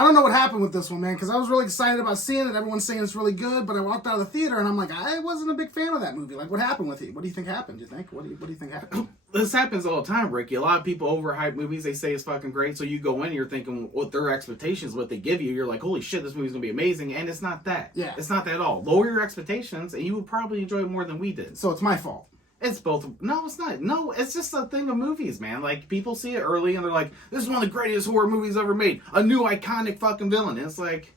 I don't know what happened with this one, man, because I was really excited about seeing it. Everyone's saying it's really good, but I walked out of the theater and I'm like, I wasn't a big fan of that movie. Like, what happened with it? What do you think happened? Do you think? What do you think happened? This happens all the time, Ricky. A lot of people overhype movies. They say it's fucking great. So you go in, you're thinking what their expectations, what they give you. You're like, holy shit, this movie's going to be amazing. And it's not that. Yeah. It's not that at all. Lower your expectations and you will probably enjoy it more than we did. So it's my fault. It's both. No, it's not. No, it's just a thing of movies, man. Like, people see it early and they're like, this is one of the greatest horror movies ever made. A new iconic fucking villain. And it's like,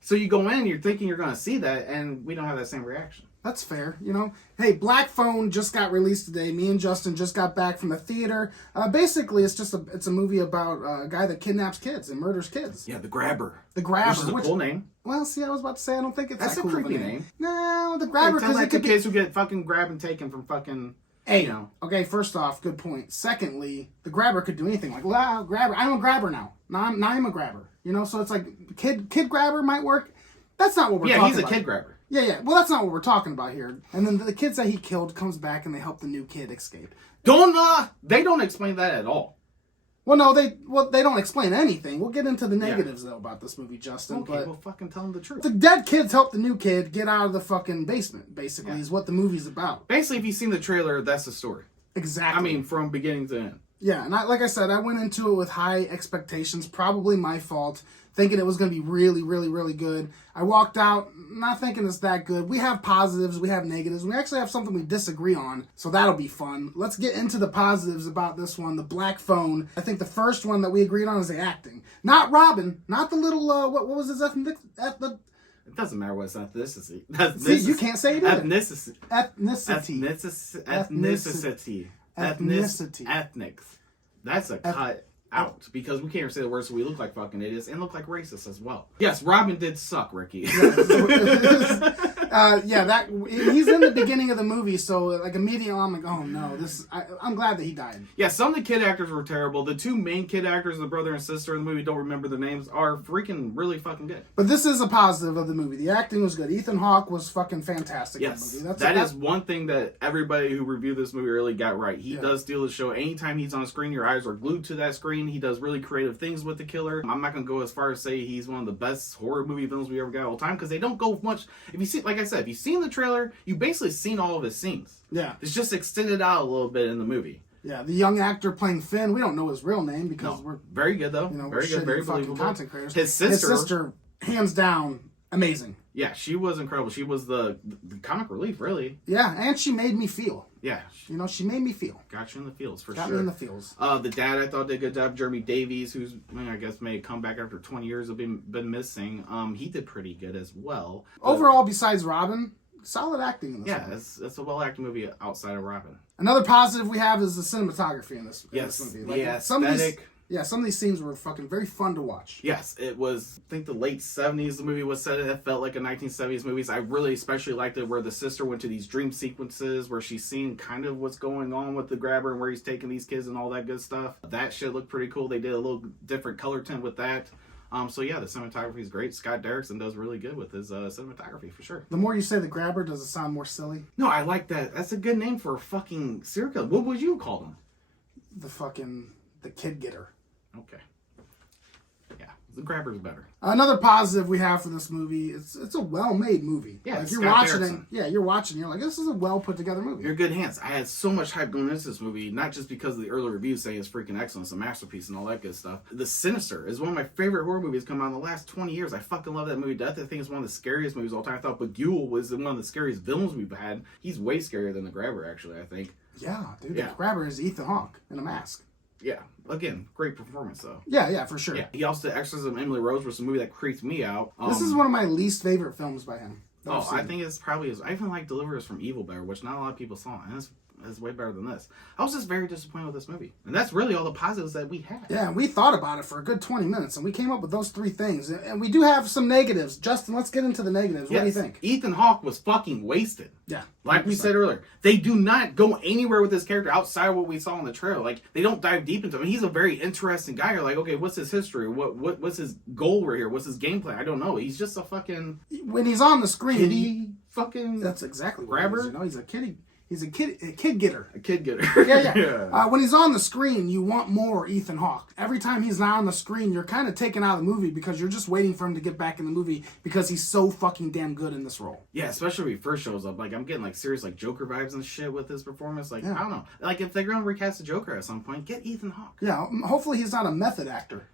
so you go in, you're thinking you're going to see that, and we don't have that same reaction. That's fair, you know. Hey, Black Phone just got released today. Me and Justin just got back from the theater. Basically, it's a movie about a guy that kidnaps kids and murders kids. Yeah, The Grabber. The Grabber. Which is a cool name. Well, see, I was about to say I don't think it's That's that cool a creepy of a name. No, The Grabber, because it could be kids who get fucking grabbed and taken from fucking... Hey, you know. Okay, first off, good point. Secondly, the grabber could do anything. Like, wow, grabber. I'm a grabber now. Now I'm a grabber. You know, so it's like kid grabber might work. That's not what we're talking about. Yeah, he's a kid grabber. Yeah. Well, that's not what we're talking about here. And then the kids that he killed comes back and they help the new kid escape. They don't explain that at all. Well, no, they don't explain anything. We'll get into the negatives though about this movie, Justin. Okay, well, fucking tell them the truth. The dead kids help the new kid get out of the fucking basement. Basically, is what the movie's about. Basically, if you've seen the trailer, that's the story. Exactly. I mean, from beginning to end. Yeah, and like I said, I went into it with high expectations. Probably my fault, thinking it was going to be really, really, really good. I walked out not thinking it's that good. We have positives, we have negatives. We actually have something we disagree on, so that'll be fun. Let's get into the positives about this one, The Black Phone. I think the first one that we agreed on is the acting. Not Robin, not the little, what was his ethnic... It doesn't matter what it's ethnicity. See, you can't say it either. Ethnicity. Ethnics. That's a cut out because we can't even say the word, so we look like fucking idiots and look like racists as well. Yes, Robin did suck, Ricky. He's in the beginning of the movie, so like immediately I'm like, oh no, I'm glad that he died. Yeah, some of the kid actors were terrible. The two main kid actors, the brother and sister in the movie, don't remember their names, are freaking really fucking good. But this is a positive of the movie. The acting was good. Ethan Hawke was fucking fantastic in the movie. That is one thing that everybody who reviewed this movie really got right. He does steal the show. Anytime he's on screen, your eyes are glued to that screen. He does really creative things with the killer. I'm not going to go as far as say he's one of the best horror movie villains we ever got all the time, because they don't go much. If you see, like I said, if you've seen the trailer, you've basically seen all of his scenes. Yeah. It's just extended out a little bit in the movie. Yeah, the young actor playing Finn, we don't know his real name because we're... Very good, though. Very good, very believable. Content creators. His sister, hands down, amazing. Yeah, she was incredible. She was the comic relief, really. Yeah, and she made me feel. Yeah. She made me feel. Got you in the feels, for sure. Got me in the feels. The dad, I thought, did a good job. Jeremy Davies, who's, I guess, made a comeback after 20 years of been missing. He did pretty good as well. Overall, besides Robin, solid acting in this one. Yeah, it's a well-acted movie outside of Robin. Another positive we have is the cinematography in this movie. Like, the aesthetic. Some of these scenes were fucking very fun to watch. Yes, it was, I think the late 70s the movie was set in. It felt like a 1970s movie. I really especially liked it where the sister went to these dream sequences where she's seeing kind of what's going on with the grabber and where he's taking these kids and all that good stuff. That shit looked pretty cool. They did a little different color tint with that. So yeah, the cinematography is great. Scott Derrickson does really good with his cinematography, for sure. The more you say the grabber, does it sound more silly? No, I like that. That's a good name for a fucking serial killer. What would you call them? The kid getter. Okay. Yeah, the grabber's better. Another positive we have for this movie, it's a well-made movie. Yeah, like you're watching it. Yeah, you're watching. You're like, this is a well put together movie. You're in good hands. I had so much hype going into this movie, not just because of the early reviews saying it's freaking excellent, it's a masterpiece and all that good stuff. The Sinister is one of my favorite horror movies come out in the last 20 years. I fucking love that movie. Death, I think it's one of the scariest movies of all time. I thought Bughuul was one of the scariest villains we've had. He's way scarier than the Grabber, actually, I think. Yeah, dude. Yeah. The Grabber is Ethan Hawke in a mask. Yeah, again, great performance though. Yeah, for sure. Yeah, he also did Exorcism of Emily Rose, which was a movie that creeped me out. This is one of my least favorite films by him. I think it's probably I even like Deliverers from Evil better, which not a lot of people saw, and it's way better than this. I was just very disappointed with this movie, and that's really all the positives that we had. Yeah, we thought about it for a good 20 minutes, and we came up with those three things. And we do have some negatives. Justin, let's get into the negatives. What do you think? Ethan Hawke was fucking wasted. Yeah. 100%. Like we said earlier, they do not go anywhere with this character outside of what we saw in the trailer. Like, they don't dive deep into him. He's a very interesting guy. You're like, okay, what's his history? What's his goal right here? What's his game plan? I don't know. He's just a fucking... When he's on the screen... Kitty fucking... That's exactly what grabber. he is, he's a kitty... He's a kid getter. A kid getter. Yeah. When he's on the screen, you want more Ethan Hawke. Every time he's not on the screen, you're kind of taken out of the movie because you're just waiting for him to get back in the movie because he's so fucking damn good in this role. Yeah, especially when he first shows up. Like, I'm getting like serious like Joker vibes and shit with his performance. Like, I don't know. Like, if they're gonna recast the Joker at some point, get Ethan Hawke. Yeah, hopefully he's not a method actor.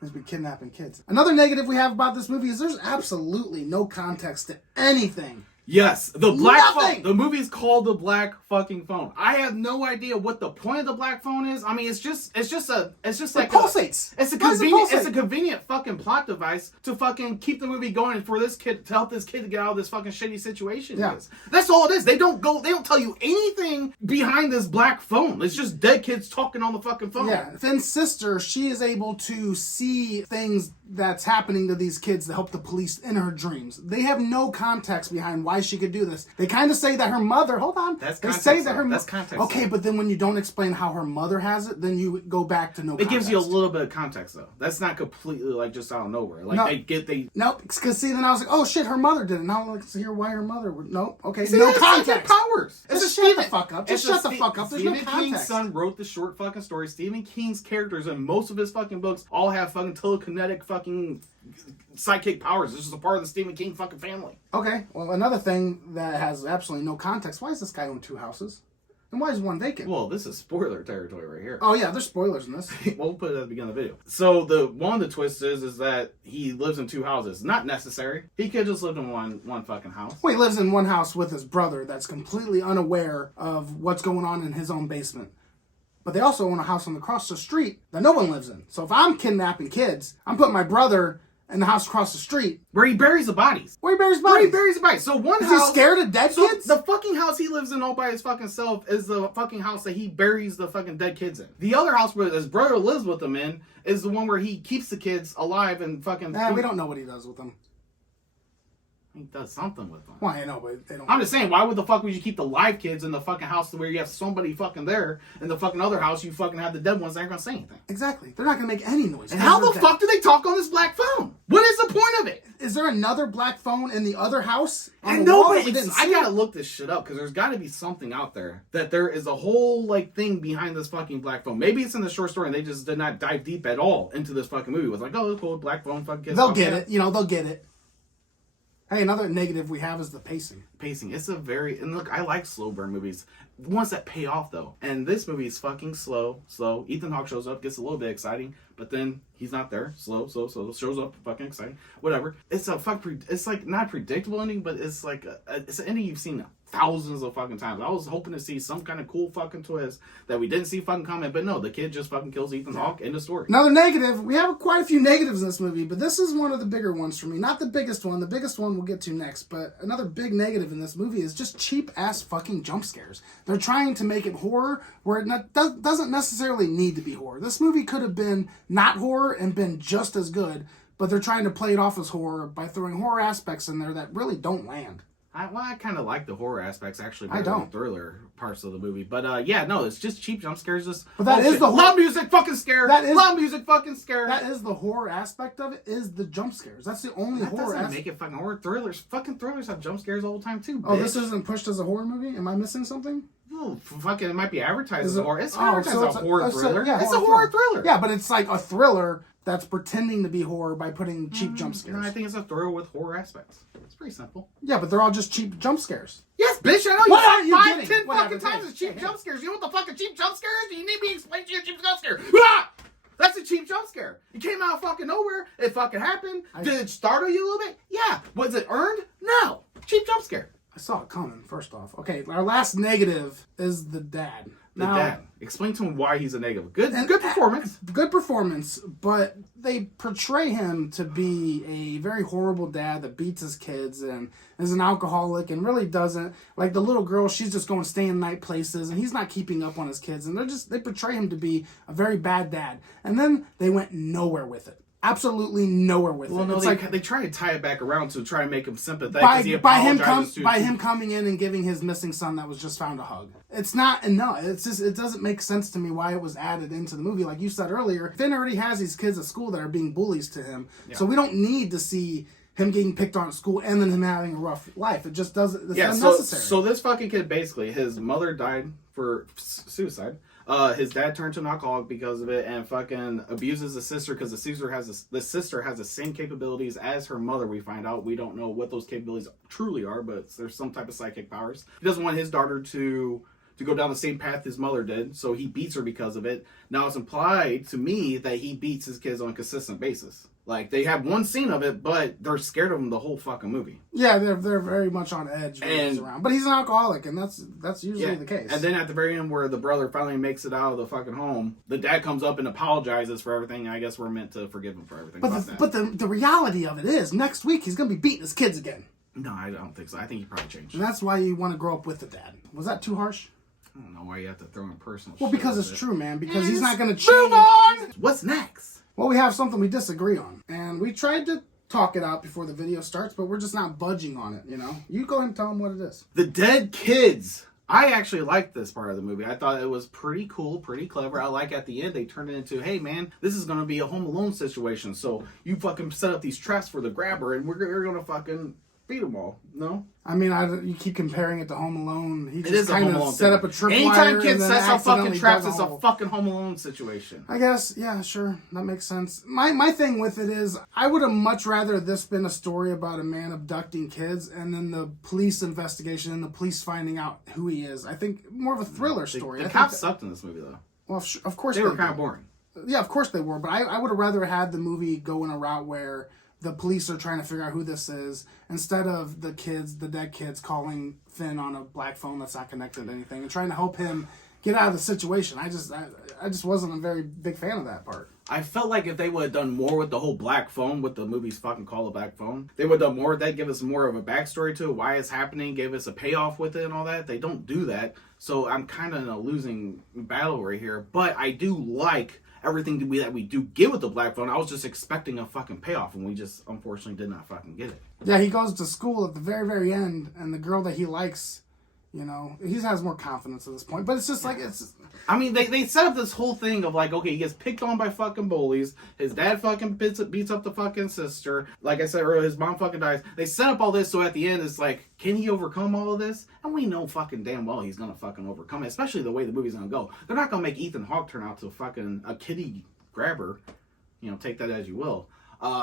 He's been kidnapping kids. Another negative we have about this movie is there's absolutely no context to anything. Yes, the black Nothing! phone. The movie's called The Black Fucking Phone. I have no idea what the point of the black phone is. I mean, it's just like It pulsates. It's a Why does it convenient, pulsate? it's a convenient fucking plot device to fucking keep the movie going for this kid, to help this kid to get out of this fucking shitty situation. Yeah. That's all it is. They don't tell you anything behind this black phone. It's just dead kids talking on the fucking phone. Yeah, Finn's sister, she is able to see things that's happening to these kids to help the police in her dreams. They have no context behind why she could do this. They kind of say that her mother, hold on. That's they context, say that her that's context. Okay, but then when you don't explain how her mother has it, then you go back to no It context. gives you a little bit of context though. That's not completely like just out of nowhere. Like No. Nope, because see, then I was like, oh shit, her mother did it. Now let's hear why her mother would. Nope, okay, See, no that's context. Powers. Just shut the fuck up. Just shut the fuck up. There's no Stephen King's context. son wrote the short fucking story. Stephen King's characters in most of his fucking books all have fucking telekinetic fucking sidekick powers. This is a part of the Stephen King fucking family. Okay, well, another thing that has absolutely no context. Why does this guy own 2 houses? And why is one vacant? Well, this is spoiler territory right here. Oh yeah, there's spoilers in this. We'll put it at the beginning of the video. So one of the twists is that he lives in 2 houses. Not necessary. He could just live in one fucking house. Well, he lives in one house with his brother that's completely unaware of what's going on in his own basement. But they also own a house on across the street that no one lives in. So if I'm kidnapping kids, I'm putting my brother in the house across the street. Where he buries the bodies. Where he buries Where he bodies. buries the bodies. So one Is house... he scared of dead So kids? the fucking house he lives in all by his fucking self is the fucking house that he buries the fucking dead kids in. The other house where his brother lives with him in is the one where he keeps the kids alive and fucking... we don't know what he does with them. He does something with them. Well, I know, but they don't. I'm just saying, why would the fuck would you keep the live kids in the fucking house where you have somebody fucking there, and the fucking other house you fucking have the dead ones that aren't gonna say anything? Exactly. They're not going to make any noise. And how the fuck do they talk on this black phone? What is the point of it? Is there another black phone in the other house? I know, but I gotta look this shit up because there's gotta be something out there that there is a whole like thing behind this fucking black phone. Maybe it's in the short story and they just did not dive deep at all into this fucking movie. It was like, oh, cool, black phone, fucking kids. They'll get it. They'll get it. Hey, another negative we have is the pacing. Pacing. It's and look, I like slow burn movies. Ones that pay off though. And this movie is fucking slow. Ethan Hawke shows up, gets a little bit exciting, but then he's not there. Slow. Shows up, fucking exciting. Whatever. It's it's like not predictable ending, but it's like it's an ending you've seen thousands of fucking times. I was hoping to see some kind of cool fucking twist that we didn't see fucking coming, but no, the kid just fucking kills Ethan Hawke. End of story. Another negative, we have quite a few negatives in this movie, but this is one of the bigger ones for me. Not the biggest one. The biggest one we'll get to next, but another big negative in this movie is just cheap ass fucking jump scares. They're trying to make it horror where it doesn't necessarily need to be horror. This movie could have been not horror and been just as good, but they're trying to play it off as horror by throwing horror aspects in there that really don't land. I kind of like the horror aspects actually better I don't. than the thriller parts of the movie. But it's just cheap jump scares. But that is the loud music fucking scare. Loud music fucking scare. That is the horror aspect of it, is the jump scares. That's the only horror aspect. Make it fucking horror. Fucking thrillers have jump scares all the time too. Oh, bitch. this isn't pushed as a horror movie? Am I missing something? Oh, fucking, it might be advertised as a horror. It's advertised as a horror thriller. It's a horror horror thriller. Yeah, but it's like a thriller that's pretending to be horror by putting cheap jump scares. No, I think it's a thriller with horror aspects. It's pretty simple. Yeah, but they're all just cheap jump scares. Yes, bitch, I know What you are you 5, getting? 10 Whatever, fucking times hey, it's cheap hey, jump scares. You know what the fucking cheap jump scare is? You need me to explain to you a cheap jump scare. Ah! That's a cheap jump scare. It came out of fucking nowhere. It fucking happened. Did it startle you a little bit? Yeah. Was it earned? No. Cheap jump scare. I saw it coming, first off. Okay, our last negative is the dad. Dad. Explain to him why he's a negative. Good performance. Good performance, but they portray him to be a very horrible dad that beats his kids and is an alcoholic and really doesn't. Like the little girl, she's just going to stay in night places and he's not keeping up on his kids. And they portray him to be a very bad dad. And then they went nowhere with it. Absolutely nowhere with it. Well, no, it's they try to tie it back around to try and make him sympathetic. By him coming in and giving his missing son that was just found a hug. It's not enough. It's just, it doesn't make sense to me why it was added into the movie. Like you said earlier, Finn already has these kids at school that are being bullies to him. Yeah. So we don't need to see him getting picked on at school and then him having a rough life. It just doesn't. It's Yeah, unnecessary. so this fucking kid basically, his mother died for suicide. His dad turned to an alcoholic because of it, and fucking abuses the sister because the sister has the same capabilities as her mother. We find out, we don't know what those capabilities truly are, but there's some type of psychic powers. He doesn't want his daughter to go down the same path his mother did, so he beats her because of it. Now it's implied to me that he beats his kids on a consistent basis. Like, they have one scene of it, but they're scared of him the whole fucking movie. Yeah, they're very much on edge when he's around. But he's an alcoholic, and that's usually the case. And then at the very end, where the brother finally makes it out of the fucking home, the dad comes up and apologizes for everything. And I guess we're meant to forgive him for everything. But the reality of it is, next week he's going to be beating his kids again. No, I don't think so. I think he probably changed. And that's why you want to grow up with the dad. Was that too harsh? I don't know why you have to throw in personal Well, shit because with it's it. true, man. Because he's not going to change. Move on! What's next? Well, we have something we disagree on. And we tried to talk it out before the video starts, but we're just not budging on it, you know? You go ahead and tell them what it is. The Dead Kids. I actually liked this part of the movie. I thought it was pretty cool, pretty clever. I like at the end they turned it into, hey man, this is going to be a Home Alone situation. So you fucking set up these traps for the grabber and we're going to fucking beat them all. No? I mean, you keep comparing it to Home Alone. He It just is a Home kind Alone of set thing. up a tripwire. Anytime kids and then sets up fucking accidentally traps, dug it's a hole. fucking Home Alone situation. I guess, yeah, sure. That makes sense. My thing with it is, I would have much rather this been a story about a man abducting kids and then the police investigation and the police finding out who he is. I think more of a thriller story. The I cops think sucked in this movie, though. well, of course They were kind did. of boring. Yeah, of course they were, but I would have rather had the movie go in a route where the police are trying to figure out who this is instead of the dead kids calling Finn on a black phone that's not connected to anything and trying to help him get out of the situation. I just wasn't a very big fan of that part. I felt like if they would have done more with the whole black phone, what the movie's fucking called a black phone, they would have done more with that, give us more of a backstory to it, why it's happening, give us a payoff with it and all that. They don't do that. So I'm kind of in a losing battle right here. But I do like everything that we do get with the black phone. I was just expecting a fucking payoff, and we just unfortunately did not fucking get it. Yeah, he goes to school at the very, very end, and the girl that he likes, you know, he has more confidence at this point. But it's just like, I mean, they set up this whole thing of like, okay, he gets picked on by fucking bullies. His dad fucking beats up the fucking sister. Like I said earlier, his mom fucking dies. They set up all this so at the end it's like, can he overcome all of this? And we know fucking damn well he's gonna fucking overcome it, especially the way the movie's gonna go. They're not gonna make Ethan Hawke turn out to fucking a kitty grabber. You know, take that as you will.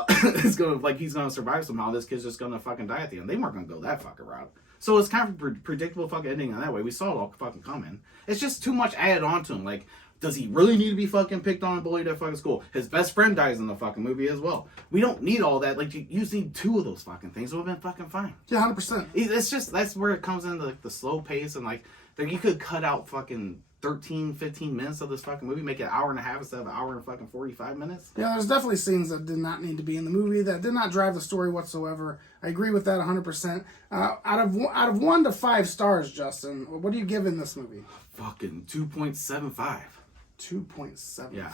It's gonna like he's gonna survive somehow. This kid's just gonna fucking die at the end. They weren't gonna go that fucking route. So it's kind of a predictable fucking ending in that way. We saw it all fucking coming. It's just too much added on to him. Like, does he really need to be fucking picked on and bullied at fucking school? His best friend dies in the fucking movie as well. We don't need all that. Like, you just need two of those fucking things. It would have been fucking fine. yeah, 100%. It's just, that's where it comes into like the slow pace and like, you could cut out fucking 13, 15 minutes of this fucking movie, make it an hour and a half instead of an hour and fucking 45 minutes. Yeah, there's definitely scenes that did not need to be in the movie, that did not drive the story whatsoever. I agree with that 100%. Out of 1 to 5 stars, Justin, what are you giving this movie? Fucking 2.75. 2.75. Yeah.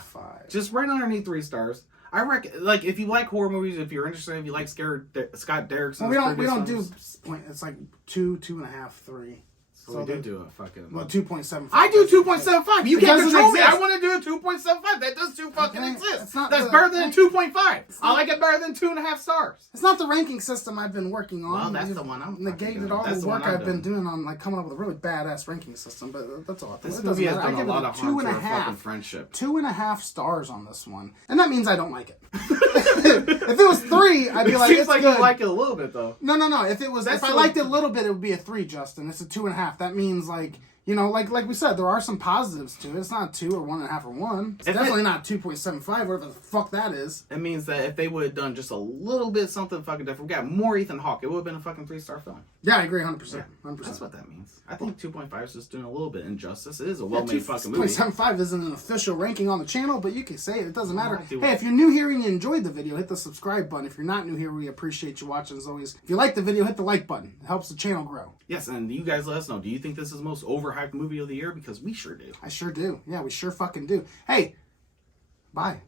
Just right underneath 3 stars. I reckon, like, if you like horror movies, if you're interested, if you like Scott Derrickson. Well, we don't do point. It's like 2, 2.5, 3. So we do a fucking... Well, 2.75. I do 2.75. You It can't doesn't control me. exist. I want to do a 2.75. That does fucking Okay, exist. it's not That's the- better than 2.5. I like it better than 2.5 stars. It's not the ranking system I've been working on. Well, that's You've the one I'm fucking negated doing. all That's the the one work I'm I've been doing. doing on like coming up with a really badass ranking system, but that's all. This It movie has doesn't done matter. a lot of I give it harm to our 2.5. fucking friendship. 2.5 stars on this one, and that means I don't like it. If it was 3, I'd be It like, seems it's like good. you like it a little bit, though. No. If That's I liked it a little bit, it would be a 3, Justin. It's a 2.5. That means like, you know, like we said, there are some positives to it. It's not 2 or 1.5 or 1. It's definitely not 2.75, whatever the fuck that is. It means that if they would have done just a little bit something fucking different, we got more Ethan Hawke, it would have been a fucking 3-star film. Yeah, I agree 100%. 100%. That's what that means. I think 2.5 is just doing a little bit injustice. It is a well-made fucking movie. 2.75 isn't an official ranking on the channel, but you can say it. It doesn't matter. I do. Hey, if you're new here and you enjoyed the video, hit the subscribe button. If you're not new here, we appreciate you watching as always. If you like the video, hit the like button. It helps the channel grow. Yes, and you guys let us know. Do you think this is the most overhyped movie of the year? Because we sure do. I sure do. Yeah, we sure fucking do. Hey, bye.